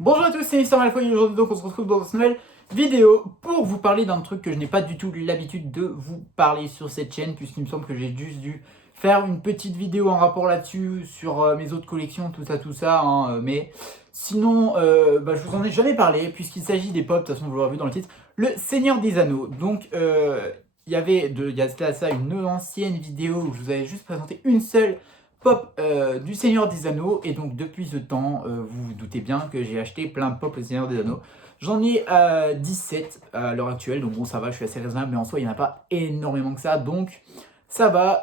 Bonjour à tous, c'est Mister Malfoy et aujourd'hui donc on se retrouve dans cette nouvelle vidéo pour vous parler d'un truc que je n'ai pas du tout l'habitude de vous parler sur cette chaîne, puisqu'il me semble que j'ai juste dû faire une petite vidéo en rapport là-dessus sur mes autres collections, tout ça, hein, mais sinon je vous en ai jamais parlé puisqu'il s'agit des pop, de toute façon vous l'aurez vu dans le titre, le Seigneur des Anneaux. Donc il y a ça une ancienne vidéo où je vous avais juste présenté une seule pop du Seigneur des Anneaux, et donc depuis ce temps, vous vous doutez bien que j'ai acheté plein de pop du Seigneur des Anneaux. J'en ai 17 à l'heure actuelle, donc bon ça va, je suis assez raisonnable, mais en soi il n'y en a pas énormément que ça, donc ça va.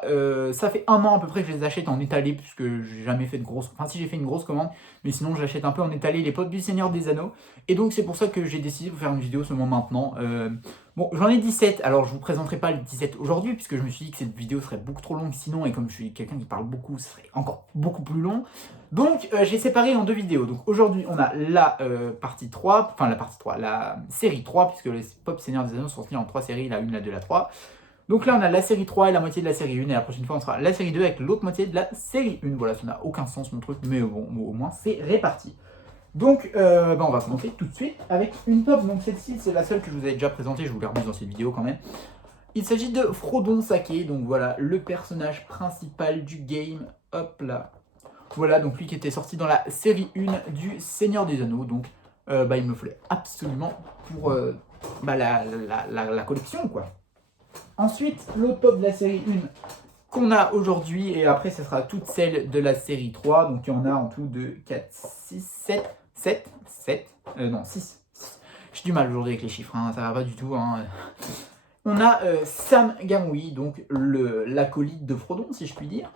Ça fait un an à peu près que je les achète en étalé, puisque j'ai jamais fait de grosse... Enfin si, j'ai fait une grosse commande, mais sinon j'achète un peu en étalé les pop du Seigneur des Anneaux, et donc c'est pour ça que j'ai décidé de vous faire une vidéo seulement maintenant. Bon, j'en ai 17, alors je vous présenterai pas le 17 aujourd'hui, puisque je me suis dit que cette vidéo serait beaucoup trop longue sinon, et comme je suis quelqu'un qui parle beaucoup, ce serait encore beaucoup plus long. Donc j'ai séparé en deux vidéos. Donc aujourd'hui on a la partie 3, enfin la partie 3, la série 3, puisque les pop Seigneur des Anneaux sont sortis en 3 séries, la 1, la 2, la 3. Donc là on a la série 3 et la moitié de la série 1, et la prochaine fois on sera la série 2 avec l'autre moitié de la série 1. Voilà, ça n'a aucun sens mon truc, mais bon, au moins c'est réparti. Donc, on va commencer tout de suite avec une pop. Donc, celle-ci, c'est la seule que je vous avais déjà présentée. Je vous l'ai remise dans cette vidéo quand même. Il s'agit de Frodon Sake. Donc, voilà, le personnage principal du game. Hop là. Voilà, donc lui qui était sorti dans la série 1 du Seigneur des Anneaux. Donc, il me fallait absolument pour la collection, quoi. Ensuite, l'autre pop de la série 1 qu'on a aujourd'hui, et après, ce sera toutes celles de la série 3. Donc, il y en a en tout de 4, 6, 7, non, 6. J'ai du mal aujourd'hui avec les chiffres, hein, ça va pas du tout. Hein. On a Sam Gamgee, donc l'acolyte de Frodon, si je puis dire.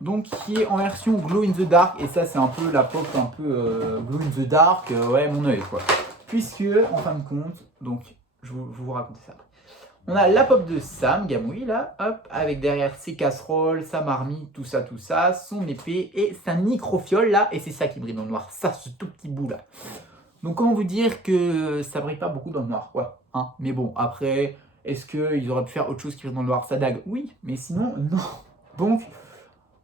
Donc, qui est en version Glow in the Dark, et ça, c'est un peu la pop un peu Glow in the Dark, ouais, mon œil, quoi. Puisque, en fin de compte, donc, je vais vous raconter ça. On a la pop de Sam Gamgee, là, hop, avec derrière ses casseroles, sa marmite, tout ça, son épée et sa microfiole, là, et c'est ça qui brille dans le noir, ça, ce tout petit bout, là. Donc, comment vous dire que ça brille pas beaucoup dans le noir, quoi, hein. Mais bon, après, est-ce qu'ils auraient pu faire autre chose qui brille dans le noir? Sa dague, oui, mais sinon, non. Donc,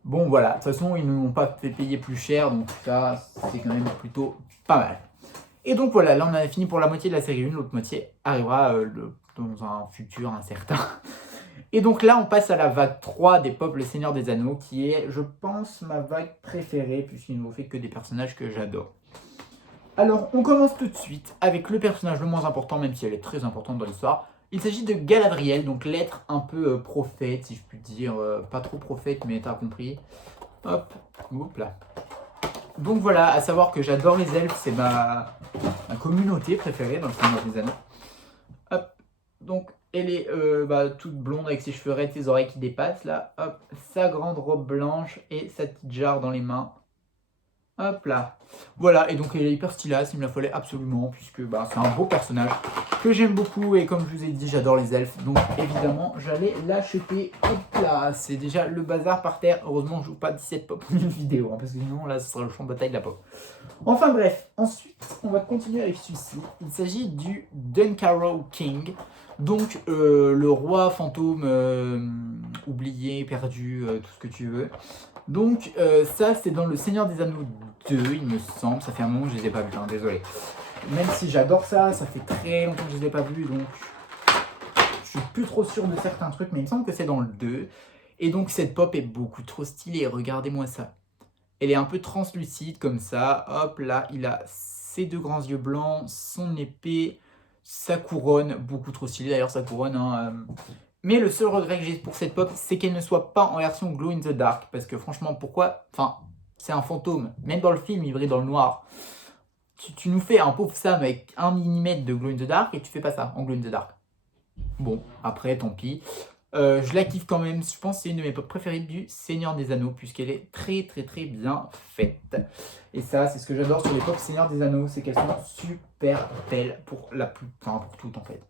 bon, voilà, de toute façon, ils ne m'ont pas fait payer plus cher, donc ça, c'est quand même plutôt pas mal. Et donc voilà, là on a fini pour la moitié de la série 1, l'autre moitié arrivera dans un futur incertain. Et donc là on passe à la vague 3 des pop Le Seigneur des Anneaux, qui est, je pense, ma vague préférée, puisqu'il ne nous fait que des personnages que j'adore. Alors on commence tout de suite avec le personnage le moins important, même si elle est très importante dans l'histoire. Il s'agit de Galadriel, donc l'être un peu prophète, si je puis dire, pas trop prophète, mais t'as compris. Hop, hop là. Donc voilà, à savoir que j'adore les elfes, c'est ma communauté préférée dans le Seigneur des Anneaux. Hop, donc elle est toute blonde avec ses cheveux raides, ses oreilles qui dépassent là. Hop, sa grande robe blanche et sa petite jarre dans les mains. Hop là. Voilà, et donc elle est hyper stylasse, il me la fallait absolument, puisque c'est un beau personnage que j'aime beaucoup, et comme je vous ai dit, j'adore les elfes, donc évidemment j'allais l'acheter. Hop là, c'est déjà le bazar par terre. Heureusement je joue pas 17 pop dans une vidéo, hein, parce que sinon là ce sera le champ de bataille de la pop. Enfin bref, ensuite on va continuer avec celui-ci. Il s'agit du Duncarrow King, donc le roi fantôme oublié, perdu, tout ce que tu veux. Donc ça c'est dans le Seigneur des Anneaux 2, il me semble, ça fait un moment que je les ai pas vus, hein, désolé. Même si j'adore ça, ça fait très longtemps que je les ai pas vus, donc je suis plus trop sûr de certains trucs, mais il me semble que c'est dans le 2. Et donc cette pop est beaucoup trop stylée, regardez-moi ça. Elle est un peu translucide comme ça, hop là, il a ses deux grands yeux blancs, son épée, sa couronne, beaucoup trop stylée d'ailleurs sa couronne, hein, Mais le seul regret que j'ai pour cette pop, c'est qu'elle ne soit pas en version Glow in the Dark. Parce que franchement, pourquoi? Enfin, c'est un fantôme. Même dans le film, il brille dans le noir. Tu nous fais un pauvre Sam avec 1 mm de Glow in the Dark et tu fais pas ça en Glow in the Dark. Bon, après, tant pis. Je la kiffe quand même. Je pense que c'est une de mes pop préférées du Seigneur des Anneaux, puisqu'elle est très bien faite. Et ça, c'est ce que j'adore sur les pop Seigneur des Anneaux, c'est qu'elles sont super belles pour toutes en fait.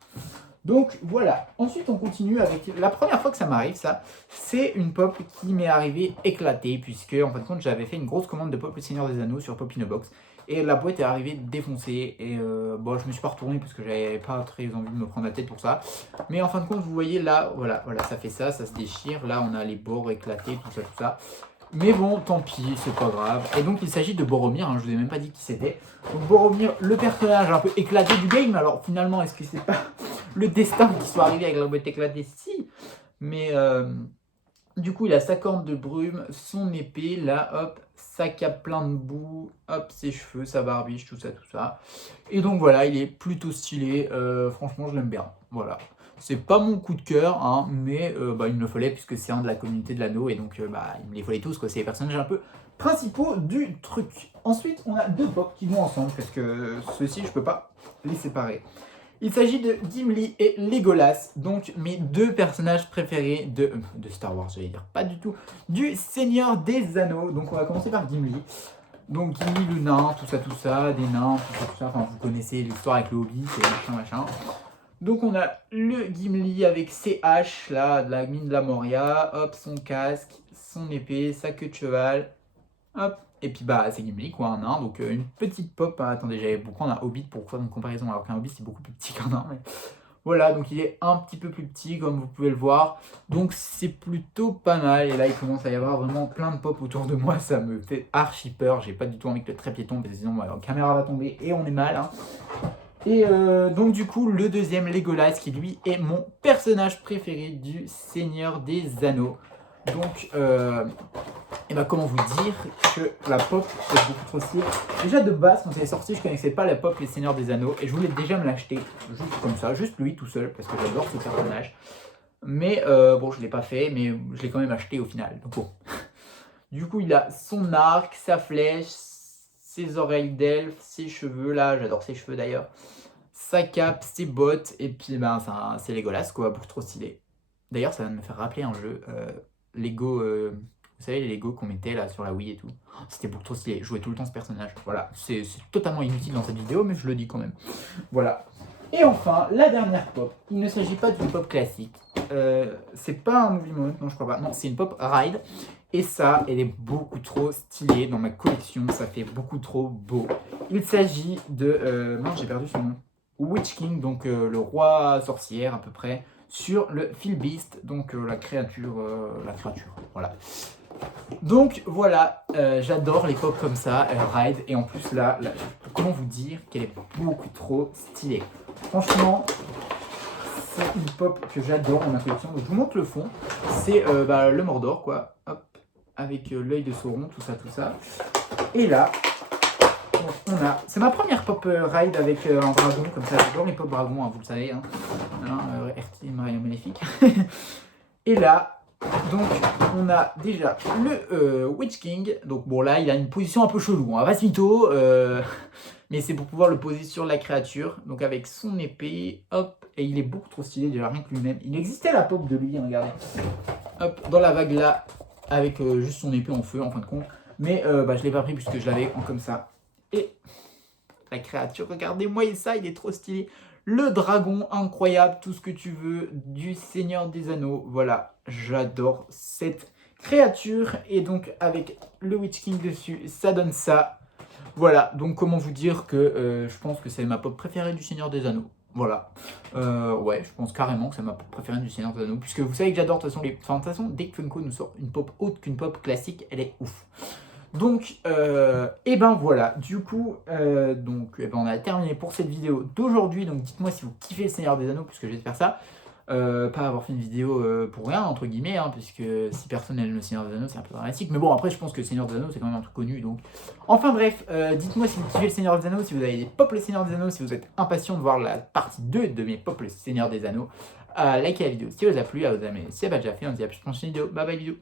Donc voilà, ensuite on continue avec la première fois que ça m'arrive, ça, c'est une pop qui m'est arrivée éclatée, puisque en fin de compte j'avais fait une grosse commande de pop Le Seigneur des Anneaux sur Pop in a Box, et la boîte est arrivée défoncée, et je me suis pas retourné parce que j'avais pas très envie de me prendre la tête pour ça, mais en fin de compte vous voyez là, voilà, ça fait ça, ça se déchire, là on a les bords éclatés, tout ça, Mais bon, tant pis, c'est pas grave. Et donc il s'agit de Boromir, hein, je vous ai même pas dit qui c'était. Donc Boromir, le personnage un peu éclaté du game. Alors finalement, est-ce que c'est pas le destin qui soit arrivé avec la boîte éclatée? Si. Mais du coup, il a sa corne de brume, son épée, là, hop, sa cape plein de boue, hop, ses cheveux, sa barbiche, tout ça, tout ça. Et donc voilà, il est plutôt stylé. Franchement, je l'aime bien. Voilà. C'est pas mon coup de cœur, hein, mais il me le fallait puisque c'est un de la communauté de l'anneau et donc il me les fallait tous, quoi. C'est les personnages un peu principaux du truc. Ensuite, on a deux pop qui vont ensemble parce que ceux-ci, je peux pas les séparer. Il s'agit de Gimli et Legolas, donc mes deux personnages préférés de Star Wars, j'allais dire, pas du tout, du Seigneur des Anneaux. Donc on va commencer par Gimli. Donc Gimli le nain, tout ça, des nains, tout ça, enfin vous connaissez l'histoire avec le Hobbit et machin. Donc on a le Gimli avec ses haches, là, de la mine de la Moria, hop, son casque, son épée, sa queue de cheval, hop, et puis c'est Gimli quoi, un nain, donc une petite pop, hein. Attendez, j'avais beaucoup un Hobbit pour faire une comparaison, alors qu'un Hobbit c'est beaucoup plus petit qu'un nain, mais voilà, donc il est un petit peu plus petit comme vous pouvez le voir, donc c'est plutôt pas mal, et là il commence à y avoir vraiment plein de pop autour de moi, ça me fait archi peur, j'ai pas du tout envie que le trépied tombe, parce que sinon la caméra va tomber et on est mal, hein. Et donc du coup le deuxième Legolas qui lui est mon personnage préféré du Seigneur des Anneaux. Donc comment vous dire que la pop est beaucoup trop stylée. Déjà de base quand elle est sortie je connaissais pas la pop Les Seigneurs des Anneaux et je voulais déjà me l'acheter juste comme ça, juste lui tout seul parce que j'adore ce personnage. Mais je l'ai pas fait mais je l'ai quand même acheté au final. Donc bon. Du coup il a son arc, sa flèche, ses oreilles d'elfe, ses cheveux, là j'adore ses cheveux d'ailleurs, sa cape, ses bottes, et puis c'est Legolas quoi, beaucoup trop stylé. D'ailleurs ça va me faire rappeler un jeu, Lego, vous savez les Lego qu'on mettait là sur la Wii et tout, c'était beaucoup trop stylé, je jouais tout le temps ce personnage, voilà, c'est totalement inutile dans cette vidéo mais je le dis quand même, voilà. Et enfin, la dernière pop, il ne s'agit pas d'une pop classique, c'est pas un movie moment, non je crois pas, non c'est une pop ride. Et ça, elle est beaucoup trop stylée dans ma collection, ça fait beaucoup trop beau. Il s'agit de... non, j'ai perdu son nom. Witch King, donc le roi sorcière à peu près, sur le Phil Beast, donc la créature, voilà. Donc voilà, j'adore les pop comme ça, ride, et en plus là, comment vous dire qu'elle est beaucoup trop stylée. Franchement... c'est une pop que j'adore dans ma collection. Donc je vous montre le fond. C'est le Mordor quoi. Hop, avec l'œil de Sauron, tout ça. Et là, on a. C'est ma première pop ride avec un dragon comme ça. J'adore les pop dragons, hein, vous le savez. Hein. RT Maléfique. Et là, donc on a déjà le Witch King. Donc bon là, il a une position un peu chelou. On va pas se mytho. Mais c'est pour pouvoir le poser sur la créature, donc avec son épée, hop, et il est beaucoup trop stylé, déjà rien que lui-même. Il existait la pop de lui, regardez. Hop, dans la vague là, avec juste son épée en feu en fin de compte. Mais je l'ai pas pris puisque je l'avais comme ça. Et la créature, regardez-moi ça, il est trop stylé. Le dragon, incroyable, tout ce que tu veux, du Seigneur des Anneaux. Voilà, j'adore cette créature. Et donc avec le Witch King dessus, ça donne ça. Voilà, donc comment vous dire que je pense que c'est ma pop préférée du Seigneur des Anneaux. Voilà. Ouais, je pense carrément que c'est ma pop préférée du Seigneur des Anneaux. Puisque vous savez que j'adore de toute façon Enfin, de toute façon, dès que Funko nous sort une pop autre qu'une pop classique, elle est ouf. Donc, voilà. Du coup, on a terminé pour cette vidéo d'aujourd'hui. Donc dites-moi si vous kiffez le Seigneur des Anneaux, puisque je vais faire ça. Pas avoir fait une vidéo pour rien entre guillemets, hein, puisque si personne n'aime le Seigneur des Anneaux c'est un peu dramatique, mais bon après je pense que le Seigneur des Anneaux c'est quand même un truc connu, donc enfin bref, dites-moi si vous kiffez le Seigneur des Anneaux, si vous avez des pop le Seigneur des Anneaux, si vous êtes impatient de voir la partie 2 de mes pop le Seigneur des Anneaux, likez la vidéo si elle vous a plu, à vous amis si elle n'a pas déjà fait, on se dit à la prochaine vidéo, bye bye vidéo.